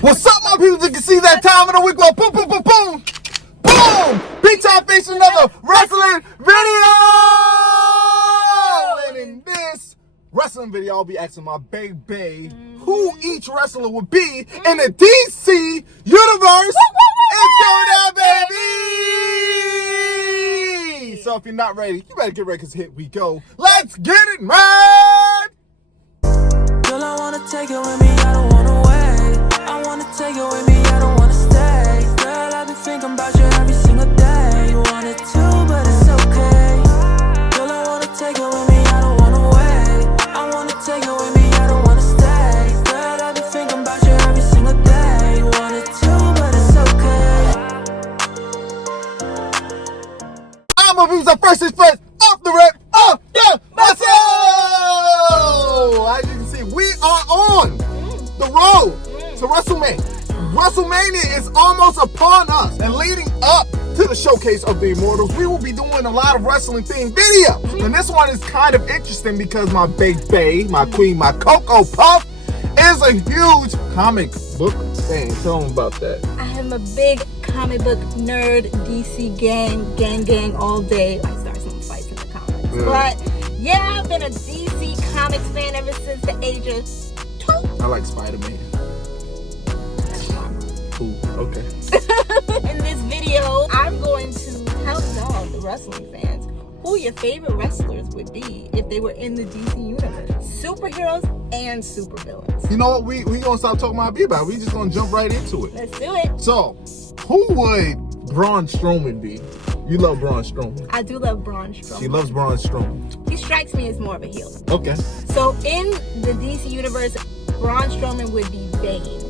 What's up, my people? You can see that time of the week. Well, boom, boom, boom, boom, boom. Big time facing another wrestling video. And in this wrestling video, I'll be asking my baby who each wrestler would be in the DC universe. It's going down, baby. So if you're not ready, you better get ready because here we go. Let's get it, man. Girl, I wanna take it with me, I don't wanna wait. I wanna take it with me, I don't wanna stay. Girl, I've been thinking about you every single day. You wanted to, but it's okay. Girl, I wanna take it with me, I don't wanna wait. I wanna take it with me, I don't wanna stay. Girl, I've been thinking about you every single day. You wanted to, but it's okay. I'm gonna be the first things first, off the rip, off the muscle! As you can see, we are on the road to WrestleMania. WrestleMania is almost upon us, and leading up to the showcase of the Immortals, we will be doing a lot of wrestling themed videos. And this one is kind of interesting because my bae, my queen, my Cocoa Puff is a huge comic book fan. Tell them about that. I am a big comic book nerd, DC gang all day. I start some fights in the comics. Yeah. But yeah, I've been a DC Comics fan ever since the age of 2. I like Spider-Man. Ooh, okay. In this video, I'm going to tell y'all, the wrestling fans, who your favorite wrestlers would be if they were in the DC universe. Superheroes and supervillains. You know what? We gonna stop talking about about. We just gonna jump right into it. Let's do it. So, who would Braun Strowman be? You love Braun Strowman. I do love Braun Strowman. She loves Braun Strowman. He strikes me as more of a heel. Okay. So in the DC universe, Braun Strowman would be Bane.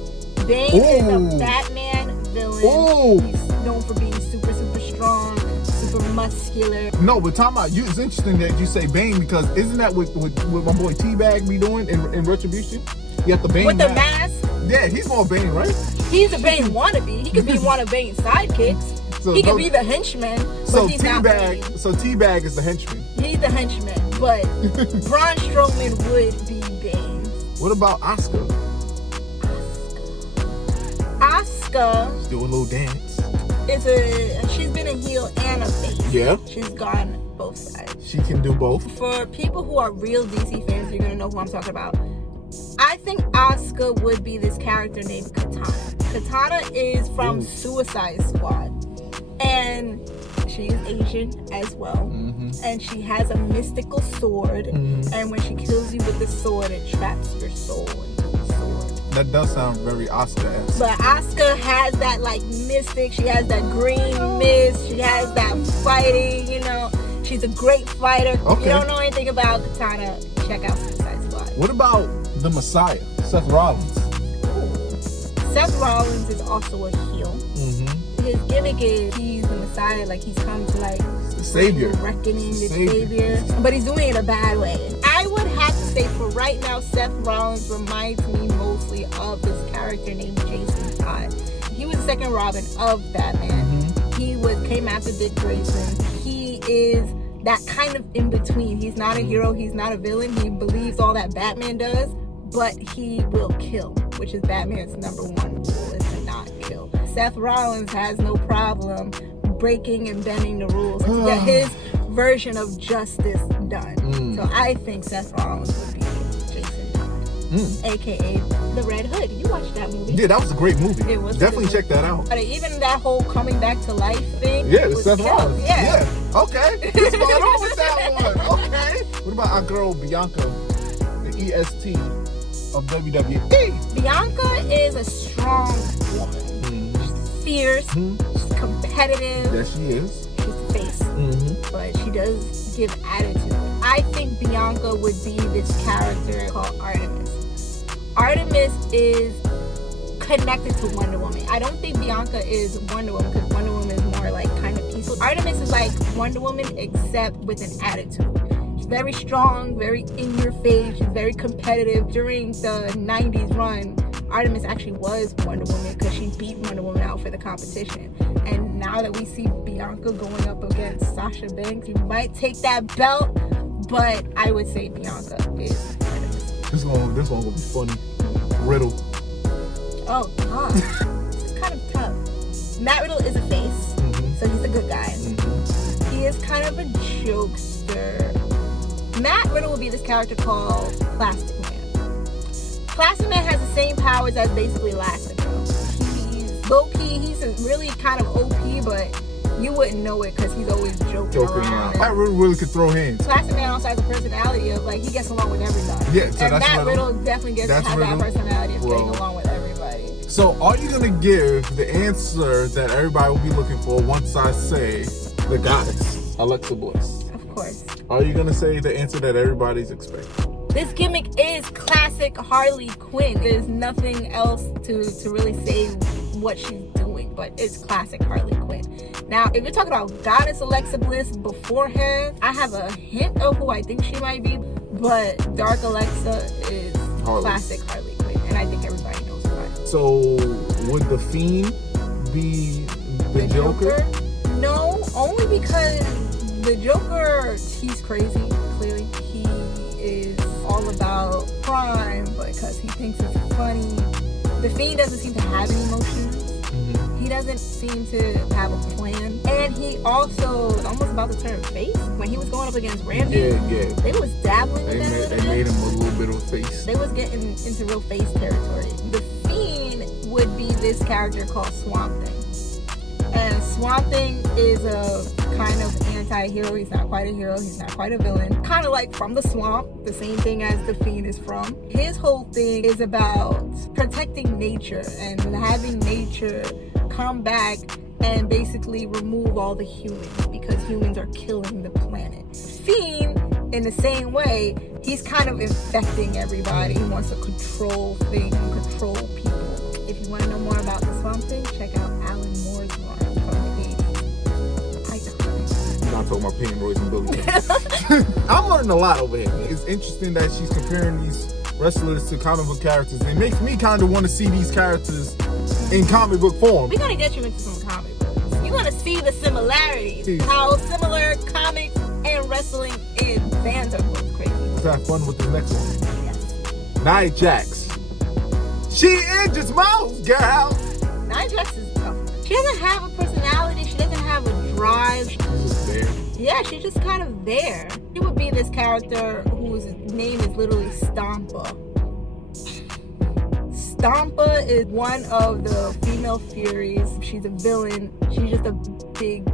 Bane is a Batman villain. Ooh. He's known for being super, super strong, super muscular. No, but talking about you, it's interesting that you say Bane because isn't that what my boy T-Bag be doing in Retribution? You got the Bane With the mask? Yeah, he's more Bane, right? He's a Bane wannabe. He could be one of Bane's sidekicks. So he could be the henchman, but he's not Bane. So T-Bag is the henchman. He's the henchman, but Braun Strowman would be Bane. What about Asuka? Asuka Do a little dance. she's been a heel and a face. Yeah. She's gone both sides. She can do both. For people who are real DC fans, you're gonna know who I'm talking about. I think Asuka would be this character named Katana. Katana is from Suicide Squad, and she is Asian as well. And she has a mystical sword, and when she kills you with the sword, it traps your soul into the sword. That does sound very Asuka-esque. But Asuka has that like mystic, she has that green mist, she has that fighting, you know. She's a great fighter. Okay. If you don't know anything about Katana, check out Suicide Squad. What about the Messiah, Seth Rollins? Seth Rollins is also a heel. His gimmick is he's the Messiah, like he's come to like The savior. reckoning, the savior. But he's doing it a bad way. I would have to say for right now, Seth Rollins reminds me mostly of this character named Jason Todd. He was the second Robin of Batman. He came after Dick Grayson. He is that kind of in between. He's not a hero, he's not a villain. He believes all that Batman does, but he will kill, which is Batman's number one rule, is to not kill. Seth Rollins has no problem breaking and bending the rules to get his version of justice done. So I think Seth Rollins would be Jason Todd, aka the Red Hood. You watched that movie? Yeah, that was a great movie. It was Definitely check that out. Even that whole coming back to life thing. Yeah, it's was Seth killed. Rollins. Yeah. Okay. What's going on with that one? Okay. What about our girl Bianca, the EST of WWE? Bianca is a strong woman. She's fierce. She's competitive. Yes, she is. She's the face. But she does give attitude. I think Bianca would be this character called Artemis. Artemis is connected to Wonder Woman. I don't think Bianca is Wonder Woman because Wonder Woman is more like kind of peaceful. Artemis is like Wonder Woman except with an attitude. She's very strong, very in your face. She's very competitive. During the 90s run, Artemis actually was Wonder Woman because she beat Wonder Woman out for the competition. And now that we see Bianca going up against Sasha Banks, you might take that belt, but I would say Bianca is Artemis. This one gonna be funny. Riddle. Oh, God. This is kind of tough. Matt Riddle is a face, so he's a good guy. He is kind of a jokester. Matt Riddle would be this character called Plastic Man. Plastic Man has the same powers as basically Elastigirl. He's low-key, he's really kind of OP, but you wouldn't know it because he's always joking around. Matt Riddle really could throw hands. Plastic Man also has a personality of, like, he gets along with everybody. Yeah, so and that's Matt Riddle definitely has that personality of getting along with everybody. So are you going to give the answer that everybody will be looking for once I say the goddess, Alexa Bliss? Of course. Are you going to say the answer that everybody's expecting? This gimmick is classic Harley Quinn. There's nothing else to really say what she's doing, but it's classic Harley Quinn. Now, if you're talking about Goddess Alexa Bliss beforehand, I have a hint of who I think she might be, but Dark Alexa is classic Harley Quinn, and I think everybody knows why. So, would the Fiend be the Joker? No, only because the Joker, he's crazy, clearly. He is all about crime because he thinks it's funny. The Fiend doesn't seem to have any emotions. He doesn't seem to have a plan. And he also is almost about to turn face. When he was going up against Randy, they was dabbling in that. They made him a little bit of a face. They was getting into real face territory. The Fiend would be this character called Swamp Thing. And Swamp Thing is a kind of anti-hero. He's not quite a hero. He's not quite a villain. Kind of like from the swamp, the same thing as the Fiend is from. His whole thing is about protecting nature and having nature come back and basically remove all the humans because humans are killing the planet. Fiend, in the same way, he's kind of infecting everybody. He wants to control things, control people. If you want to know more about the Swamp Thing, check out Alan Moore's run from the 80s. Iconic. I'm not talking about Peyton Royce and Billy. I'm learning a lot over here. It's interesting that she's comparing these wrestlers to comic book characters. It makes me kind of want to see these characters in comic book form. We're going to get you into some comic books. You're going to see the similarities. How similar comics and wrestling is. Fans are both crazy. Let's have fun with the next one. Yes. Nia Jax. She is just mouse, girl. Nia Jax is tough. She doesn't have a personality. She doesn't have a drive. She's just there. Yeah, she's just kind of there. She would be this character whose name is literally Stompa. Stompa is one of the female Furies. She's a villain. She's just a big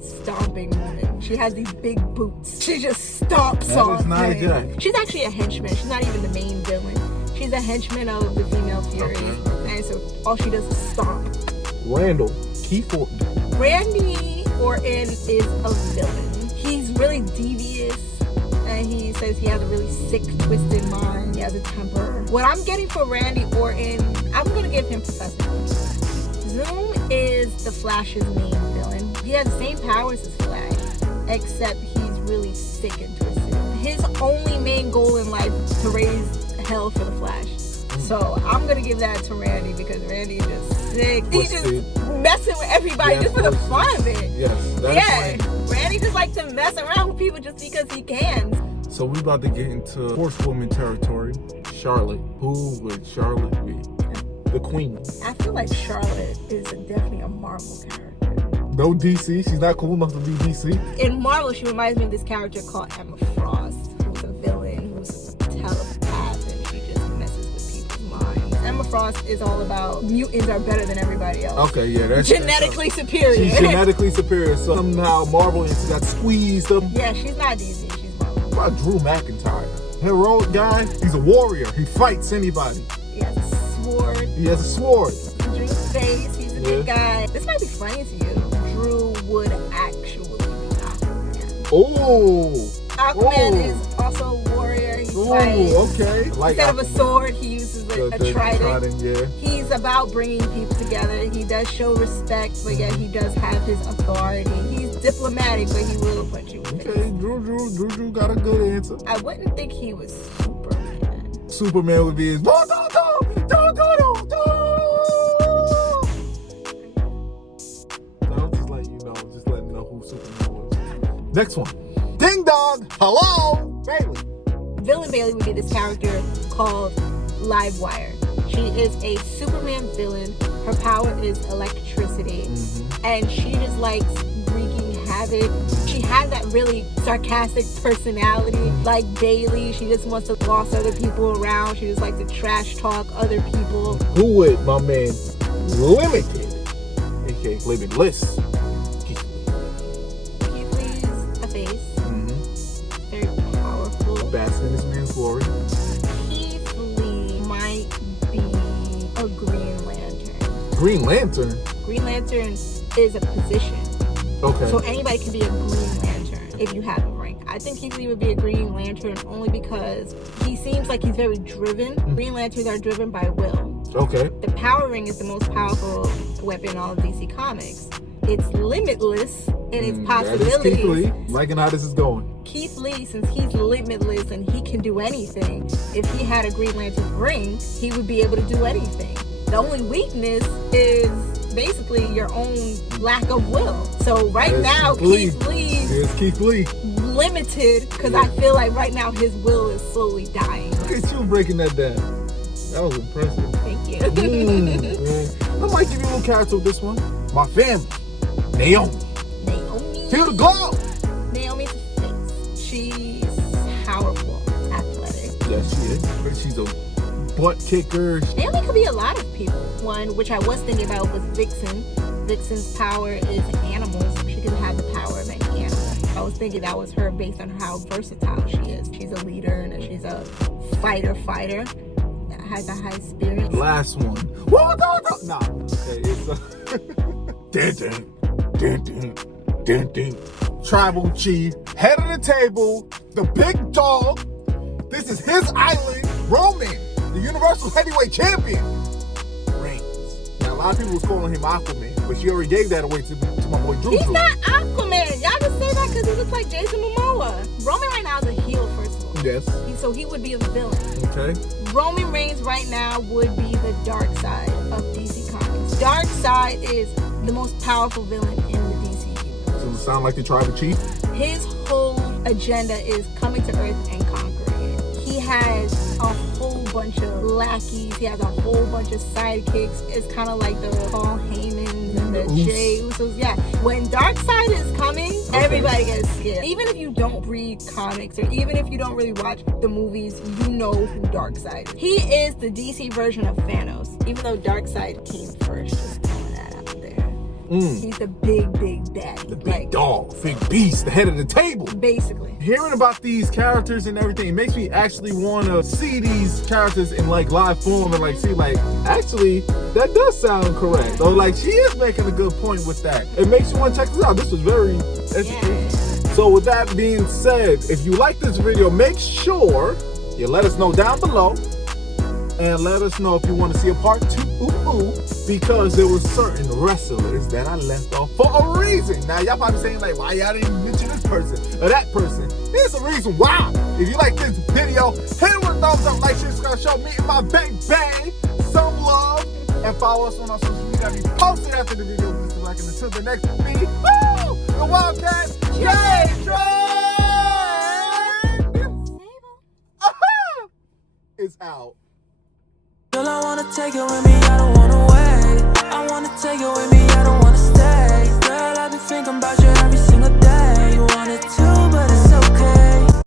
stomping woman. She has these big boots. She just stomps on things. She's actually a henchman. She's not even the main villain. She's a henchman of the female Furies. Okay. And so all she does is stomp. Randall Keith Orton. Randy Orton is a villain. He's really devious. And he says he has a really sick, twisted mind. He has a temper. What I'm getting for Randy Orton, I'm going to give him Professor Zoom is the Flash's main villain. He has the same powers as Flash, except he's really sick and twisted. His only main goal in life is to raise hell for the Flash. So I'm going to give that to Randy because Randy is just sick. He's just messing with everybody just for the fun of it. Yes, Randy just likes to mess around with people just because he can. So we about to get into horsewoman territory. Charlotte. Who would Charlotte be? The queen. I feel like Charlotte is definitely a Marvel character. No DC. She's not cool enough to be DC. In Marvel, she reminds me of this character called Emma Frost, who's a villain, who's a telepath, and she just messes with people's minds. Emma Frost is all about mutants are better than everybody else. Okay, yeah, that's genetically superior. She's genetically superior. So somehow Marvel got squeezed them. Yeah, she's not DC. She's Marvel. What about Drew McIntyre? Heroic guy. He's a warrior. He fights anybody. He has a sword. He has a sword. Drew's face. He's a big guy. This might be funny to you. Drew would actually be Aquaman. Oh. Aquaman is also a warrior. He fights. Okay. Like instead Aquaman. of a sword, he uses a trident. Yeah. He's about bringing people together. He does show respect, but yet he does have his authority. He's diplomatic, but he will punch you in the face. Okay, Drew got a good answer. I wouldn't think he was Superman. Superman would be his. No. Just letting you know who Superman was. Next one. Ding dong. Hello, Bayley. Villain Bayley would be this character called Livewire. She is a Superman villain. Her power is electricity. And she just likes wreaking havoc. She has that really sarcastic personality, like Bayley. She just wants to boss other people around. She just likes to trash talk other people. Who would my man Limited, aka Limitless? Keith Lee's a face. Very powerful. Basking in this man's glory. Keith Lee might be a Green Lantern. Green Lantern? Green Lantern is a position. Okay. So anybody can be a Green Lantern if you have a rank. I think Keith Lee would be a Green Lantern only because he seems like he's very driven. Green Lanterns are driven by will. Okay. The Power Ring is the most powerful weapon in all of DC Comics. It's limitless in its possibilities. That is Keith Lee. Liking how this is going. Keith Lee, since he's limitless and he can do anything, if he had a Green Lantern ring, he would be able to do anything. The only weakness is basically your own lack of will. So now, Keith Lee is Keith Lee limited because I feel like right now his will is slowly dying. Look at you breaking that down. That was impressive. Thank you. I might give you a little character with this one. My family, Naomi. Feel the glow. Naomi's a face. She's powerful, athletic. Yes, she is. But she's a butt kicker. Naomi could be a lot of people. One, which I was thinking about, was Vixen. Vixen's power is animals. She can have the power of any animal. I was thinking that was her based on how versatile she is. She's a leader and she's a fighter. That has a high spirit. Last one. Whoa, no. Nah. Okay, it's dun. Tribal chief, head of the table, the big dog. This is his island. Roman, the Universal Heavyweight Champion, reigns. Now, a lot of people was calling him Aquaman, but she already gave that away to my boy Drew. He's not Aquaman. Y'all just say that because he looks like Jason Momoa. Roman right now is a heel, first of all. Yes. So he would be a villain. Okay. Roman Reigns right now would be the dark side of DC Comics. Dark side is the most powerful villain in the DC universe. So does it sound like the tribal chief? His whole agenda is coming to Earth and conquering it. He has a whole bunch of lackeys. He has a whole bunch of sidekicks. It's kind of like the Paul Heymans and the Jey Usos. Yeah. When Darkseid is coming, everybody gets scared. Even if you don't read comics or even if you don't really watch the movies, you know who Darkseid is. He is the DC version of Thanos, even though Darkseid came first. Just throwing that out there. He's the big daddy. The big dog, big beast, the head of the table. Basically. Hearing about these characters and everything, it makes me actually want to see these characters in like live form and like see like, actually, that does sound correct. So like she is making a good point with that. It makes you want to check this out. This was very educational. So with that being said, if you like this video, make sure you let us know down below. And let us know if you want to see a part 2, because there were certain wrestlers that I left off for a reason. Now, y'all probably saying, like, why y'all didn't mention this person or that person? There's a reason why. If you like this video, hit it with a thumbs up, like, share, subscribe, show me and my bang some love. And follow us on our social media. Be posted after the video. This is like until the next video. The Wildcat is out. Girl, I wanna take it with me, I don't wanna wait. I wanna take it with me, I don't wanna stay. Girl, I've been thinking about you every single day. You wanted to, but